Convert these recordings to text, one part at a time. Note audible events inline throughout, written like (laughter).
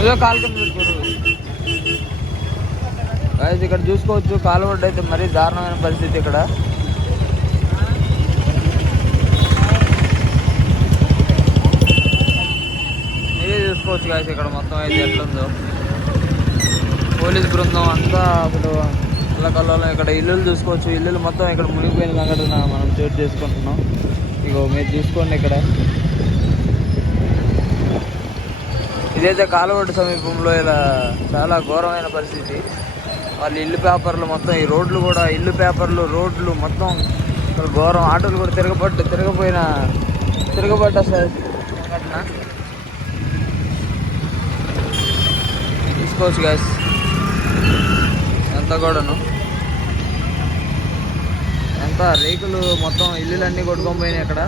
ఏదో కాలు కింద పెట్టుకోరు. ఇక్కడ చూసుకోవచ్చు కాలువడ్డ అయితే మరీ దారుణమైన పరిస్థితి ఇక్కడ. మీరే చూసుకోవచ్చు గాయస్ ఇక్కడ మొత్తం అయితే ఎట్లుందో. పోలీస్ బృందం అంతా అసలు కల్లోలం ఇక్కడ ఇల్లులు చూసుకోవచ్చు. ఇల్లులు మొత్తం ఇక్కడ మునిగిపోయిన సంఘటన మనం చోటు చేసుకుంటున్నాం. ఇగో మీరు చూసుకోండి ఇక్కడ. ఇదైతే కాలువడ్డు సమీపంలో ఇలా చాలా ఘోరమైన పరిస్థితి. వాళ్ళ ఇల్లు పేపర్లు మొత్తం ఈ రోడ్లు కూడా ఇల్లు పేపర్లు రోడ్లు మొత్తం అసలు ఘోరం. ఆటోలు కూడా తిరగబట్టు తిరగపోయిన తిరగబడ్డ సార్ సంఘటన తీసుకోవచ్చు గ్యాస్ ఎంత కూడాను. ఎంత రేకులు మొత్తం ఇల్లులన్నీ కొట్టుకొని పోయినాయి అక్కడ.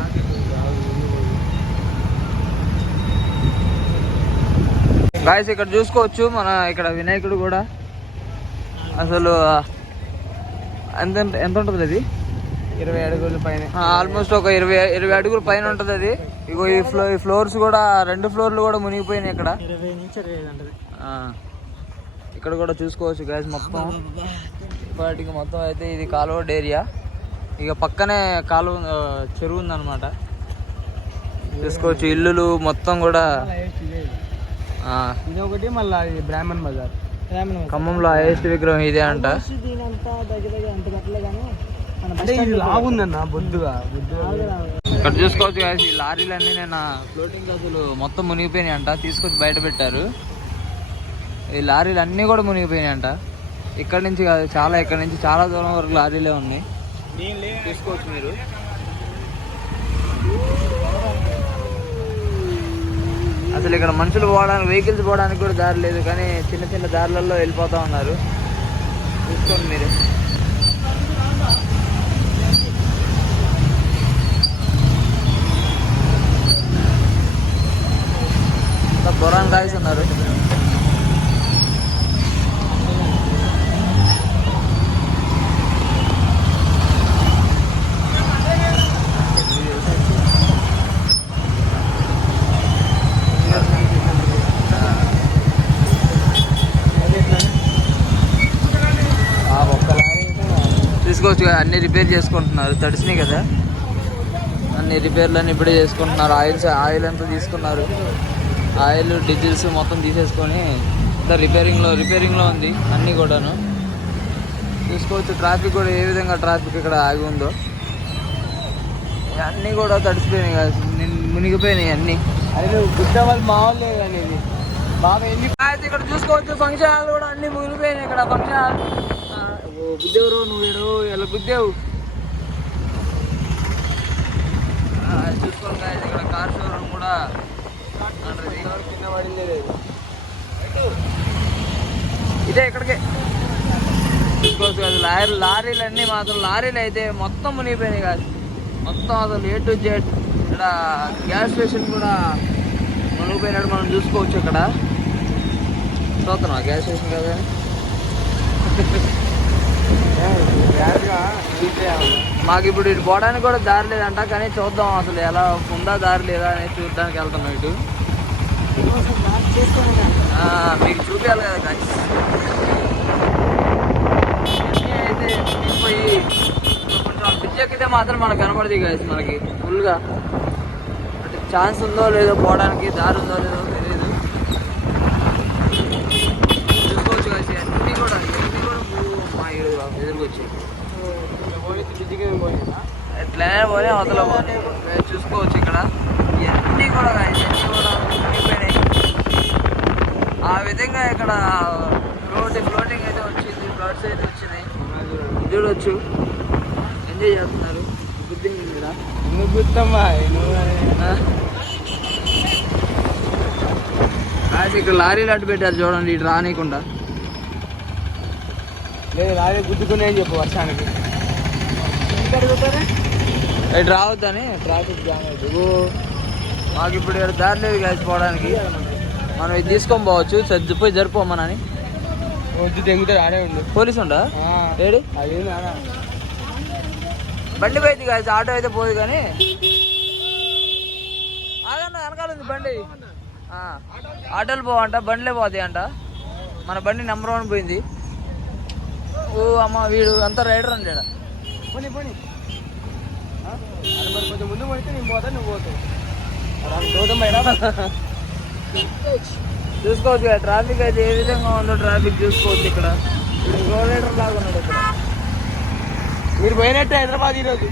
గాయస్ ఇక్కడ చూసుకోవచ్చు మన ఇక్కడ వినాయకుడు కూడా. అసలు ఎంత ఎంత ఉంటుంది అది? ఇరవై అడుగుల పైన. ఆల్మోస్ట్ ఒక ఇరవై ఇరవై అడుగుల పైన ఉంటుంది అది. ఇగో ఈ ఫ్లో ఈ ఫ్లోర్స్ కూడా రెండు ఫ్లోర్లు కూడా మునిగిపోయినాయి ఇక్కడ. ఇక్కడ కూడా చూసుకోవచ్చు గాయస్ మొత్తం. ఇప్పటికి మొత్తం అయితే ఇది కాలువ ఏరియా. ఇక పక్కనే కాలువ చెరువు ఉందన్నమాట. చూసుకోవచ్చు ఇల్లులు మొత్తం కూడా. ఇది ఒకటి మళ్ళీ ఇది బ్రాహ్మణ్ బజార్. బ్రాహ్మణ్ ఖమ్మంలో హైయెస్ట్ విగ్రహం ఇదే అంట. లాగుందన్న బొద్దుగా బొద్దుగా ఇక్కడ చూసుకోవచ్చు ఈ లారీలన్నీ నేను ఫ్లోటింగ్ అసలు మొత్తం మునిగిపోయినాయి అంట. తీసుకొచ్చి బయట పెట్టారు. ఈ లారీలు అన్నీ కూడా మునిగిపోయినాయి అంట. ఇక్కడ నుంచి కాదు చాలా ఇక్కడ నుంచి చాలా దూరం వరకు లారీలే ఉన్నాయి. చూసుకోవచ్చు మీరు. అసలు ఇక్కడ మనుషులు పోవడానికి వెహికల్స్ పోవడానికి కూడా దారి లేదు కానీ చిన్న చిన్న దారులలో వెళ్ళిపోతా ఉన్నారు. చూసుకోండి మీరు. బొరాన్ గాయస్ ఉన్నారు తీసుకోవచ్చు అన్ని రిపేర్ చేసుకుంటున్నారు. తడిసినాయి కదా. అన్ని రిపేర్లు అన్ని ఇప్పుడే చేసుకుంటున్నారు. ఆయిల్స్ ఆయిల్ అంతా తీసుకున్నారు. ఆయిల్ డీజిల్స్ మొత్తం తీసేసుకొని అంతా రిపేరింగ్లో రిపేరింగ్లో ఉంది అన్నీ కూడాను. చూసుకోవచ్చు ట్రాఫిక్ కూడా ఏ విధంగా ట్రాఫిక్ ఇక్కడ ఆగి ఉందో. అన్నీ కూడా తడిసిపోయినాయి కదా మునిగిపోయినాయి అన్నీ. అరే నువ్వు గుడ్డ వాళ్ళు మావలే కానీ ఇది బాగా ఎన్ని అయితే ఇక్కడ చూసుకోవచ్చు ఫంక్షన్ హాల్ కూడా అన్ని మునిగిపోయినాయి ఇక్కడ. ఫంక్షన్ హాల్ ఓ గుద్దేవురు నువ్వేడు ఎలా బుద్ధేవు చూసుకోండి guys, ఇక్కడ కార్ షోరూమ్ కూడా అంటది. కింద పడింది లేదు ఇదే ఇక్కడికే. చూసుకోవచ్చు లారీ లారీలు అన్నీ మాత్రం లారీలు అయితే మొత్తం మునిగిపోయినాయి కాదు మొత్తం అసలు ఏ టు జెడ్ ఇక్కడ గ్యాస్ స్టేషన్ కూడా మునిగిపోయినట్టు మనం చూసుకోవచ్చు ఇక్కడ. చూస్తున్నాం గ్యాస్ స్టేషన్ కదా? మాకు ఇప్పుడు ఇటు పోవడానికి కూడా దారి లేదంట కానీ చూద్దాం అసలు ఎలా ఉందా దారి లేదా అనేది చూడడానికి వెళ్తున్నాం ఇటు. మీకు చూపించాలి కదా guys. అయితే మునిగిపోయి బ్రిడ్జ్ ఎక్కితే మాత్రం మనకు కనపడదు కాదు మనకి ఫుల్గా. అంటే ఛాన్స్ ఉందో లేదో పోవడానికి దారి ఉందో లేదో తెలియదు చూసుకోవచ్చు కాదు అన్నీ కూడా ఇవన్నీ కూడా పోయి ఎట్లనే పోనీ అవతల మీరు చూసుకోవచ్చు ఇక్కడ. ఇవన్నీ కూడా ఇవన్నీ కూడా మునిగిపోయినాయి ఆ విధంగా ఇక్కడ ఫ్లోట్ ఫ్లోటింగ్ అయితే వచ్చింది ఫ్లోట్స్ అయితే వచ్చినాయి. చూడొచ్చు. ఎంజాయ్ చేస్తున్నారు. బుద్ధి మీద నువ్వు గుర్తమ్మా ఇక్కడ లారీలు అడ్డు పెట్టారు చూడండి ఇటు రానియకుండా. లేదు రాదే గుద్దుకునే అని చెప్పు వర్షానికి. ఇటు రావద్దని ట్రాఫిక్ జామ్ అవుతుంది మాకు ఇప్పుడు ఇక్కడ దారి లేదు కలిసి పోవడానికి. మనం ఇది తీసుకొని పోవచ్చు. సర్ది పోయి జరిపోమనని వద్దు తెంగుతాడు ఆడే ఉండు. పోలీసు ఉండా? ఏడు? అది బండి పోయింది కాదు ఆటో అయితే పోదు కానీ. ఆగన్న వెనకాల ఉంది బండి. ఆటోలు పోవంట బండ్లే పోతాయి అంట మన బండి నెంబర్ వన్ పోయింది. ఓ అమ్మ వీడు అంత రైడర్ అండి. పోనీ పోనీ? అది మరి కొంచెం ముందు పోయితే నేను పోతా నువ్వు పోతావు. చూసుకోవచ్చు కదా ట్రాఫిక్ అయితే ఏ విధంగా ఉందో ట్రాఫిక్ చూసుకోవచ్చు ఇక్కడ. రైడర్ లాగా ఉన్నాడు ఇక్కడ. మీరు పోయినట్టే హైదరాబాద్ ఈరోజు.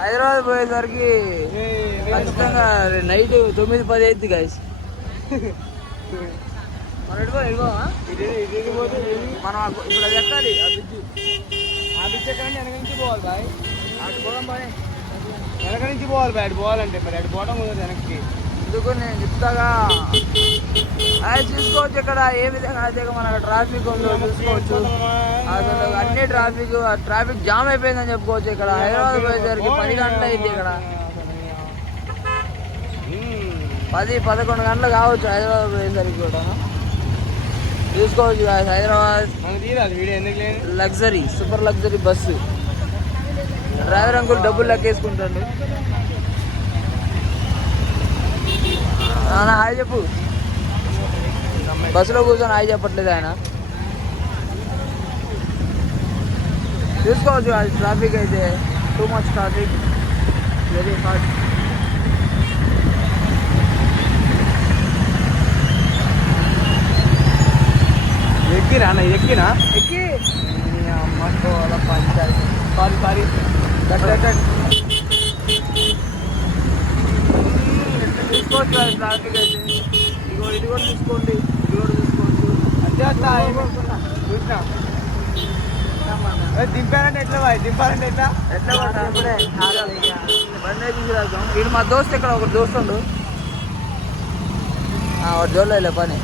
హైదరాబాద్ పోయేసరికి ఖచ్చితంగా నైట్ తొమ్మిది పది అయింది గాయస్ (laughs) మనం ఇప్పుడు అది ఎక్కాలి ఆ బ్రిడ్జ్. ఆ వెనక నుంచి పోవాలి బాయ్? అటు బాయ్. వెనక నుంచి పోవాలి బాయ్ అటు పోవాలంటే మరి అటు పోవడం కుదరదు వెనక్కి. ఎందుకు నేను చెప్తాగా? అది చూసుకోవచ్చు ఇక్కడ ఏ విధంగా అయితే మన ట్రాఫిక్ ఉందో చూసుకోవచ్చు. అసలు అన్ని ట్రాఫిక్ ట్రాఫిక్ జామ్ అయిపోయిందని చెప్పుకోవచ్చు ఇక్కడ. హైదరాబాద్ పోయేసరికి పది గంటలు అయింది ఇక్కడ. పది పదకొండు గంటలు కావచ్చు హైదరాబాద్ పోయేసరికి కూడా. చూసుకోవచ్చు Hyderabad. Luxury super luxury bus driver uncle డబ్బులు లెక్కేసుకుంటాడు నాన్న హాయ్ చెప్పు. బస్సులో కూర్చొని హాయ్ చెప్పట్లేదు ఆయన. చూసుకోవచ్చు అది ట్రాఫిక్ అయితే too much traffic very hot ఎక్కినా అన్న ఎక్కినా? ఎక్కి. అమ్మకో పంచాయతీ. Sorry sorry. చూసుకోవచ్చు అది ట్రాఫిక్ అయితే? ఇగో ఇది కూడా చూసుకోండి ఇది కూడా చూసుకోవచ్చు అంతే వస్తా చూసినా? ఏ, దింపారంటే ఎట్లా బాయ్? దింపారంటే ఎట్లా? ఎట్లా ఇక. బండి వీడు మా దోస్త్ ఇక్కడ ఒక దోస్త్ ఉండు. చూడలే పని.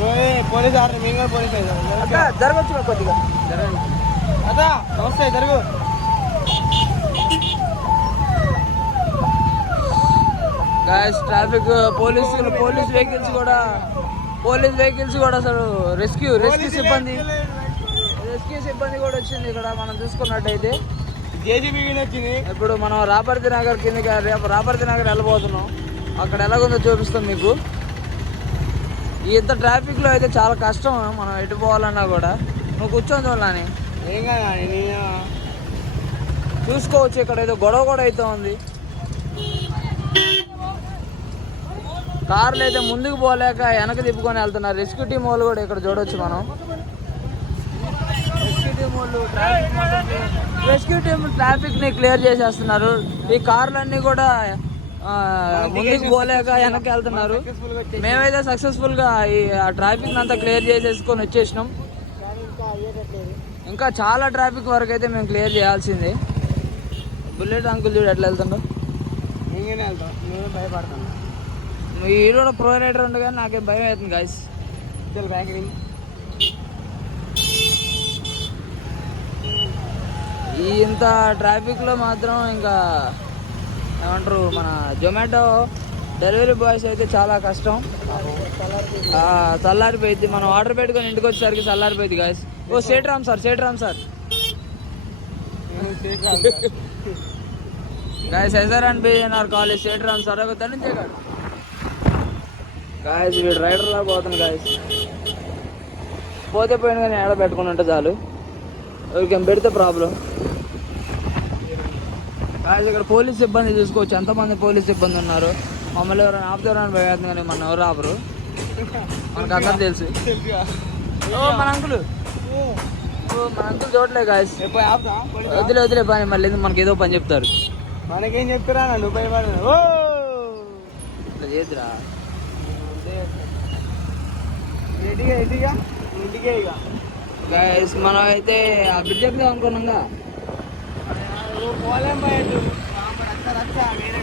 పోలీస్ ఆర్ మేము కూడా పోలీస్ జరగచ్చు కదా కొద్దిగా? జరగండి అదా నమస్తే జరుగు. గాయస్ ట్రాఫిక్ పోలీసులు పోలీస్ వెహికల్స్ కూడా పోలీస్ వెహికల్స్ కూడా అసలు రెస్క్యూ రెస్క్యూ సిబ్బంది. రెస్క్యూ సిబ్బంది కూడా వచ్చింది ఇక్కడ మనం చూసుకున్నట్టయితే. జేజీబీ వచ్చింది. ఇప్పుడు మనం రాపర్తి నగర్ కిందకి రేపు రాపర్తి నగర్ వెళ్ళబోతున్నాం. అక్కడ ఎలాగుందో చూపిస్తాం మీకు. ఇంత ట్రాఫిక్లో అయితే చాలా కష్టం మనం ఎటు పోవాలన్నా కూడా. నువ్వు కూర్చొని చూడాలని. ఏం కదా చూసుకోవచ్చు ఇక్కడ ఏదో గొడవ కూడా అయితే ఉంది. కార్లు అయితే ముందుకు పోలేక వెనక తిప్పుకొని వెళ్తున్నారు. రెస్క్యూ టీం వాళ్ళు కూడా ఇక్కడ చూడొచ్చు మనం. రెస్క్యూ టీం వాళ్ళు ట్రాఫిక్ రెస్క్యూ టీం ట్రాఫిక్ని క్లియర్ చేసేస్తున్నారు. ఈ కార్లన్నీ కూడా ముందుకు పోలేక వెనక్కి వెళ్తున్నారు మేమైతే సక్సెస్ఫుల్గా ఈ ట్రాఫిక్ అంతా క్లియర్ చేసేసుకొని వచ్చేసినాం. ఇంకా చాలా ట్రాఫిక్ వరకు అయితే మేము క్లియర్ చేయాల్సింది. బుల్లెట్ అంకుల్ చూడు ఎట్లా వెళ్తుండో. నేనే వెళ్తాం. నేను భయపడతాను. ఈ కూడా ప్రో రైడర్ ఉండు కానీ నాకేం భయం అవుతుంది గాయస్ ఈ ఇంత ట్రాఫిక్లో మాత్రం ఇంకా ఏమంటారు మన జొమాటో డెలివరీ బాయ్స్ అయితే చాలా కష్టం. చల్లారిపోయింది మనం ఆర్డర్ పెట్టుకొని ఇంటికి వచ్చేసరికి చల్లారిపోయింది guys oh Seth Ram sir Seth Ram sir. Guys SR and BNR college Seth Ram sir. ఒక తను చేయగాడు గాయస్ వీడు రైడర్ లా పోతుంది గాయస్ పోతే పోయిన కానీ ఏడ పెట్టుకుని ఉంటే చాలు. ఎవరికేం పెడితే ప్రాబ్లం. ఇక్కడ పోలీస్ సిబ్బంది చూసుకోవచ్చు. ఎంతమంది పోలీస్ సిబ్బంది ఉన్నారు? మమ్మల్ని ఎవరైనా ఆపుతారని భయపడుతుంది కానీ మన ఎవరు ఆపరు? మనకు అందరు తెలుసు. ఓ మన అంకులు. ఓ మన అంకులు చూడలే గాయస్ వదిలే వదిలే పని మళ్ళీ మనకి ఏదో పని చెప్తారు? మనకేం చెప్తారా నువ్వు భయపడ ఓ! ఇట్లా చేద్దురా. గైస్ మనం అయితే ఆ బ్రిడ్జ్ ఎక్కుదాం అనుకున్నాంగా ఓ పోలేం పోయద్దు రచ్చ రచ్చ వేరే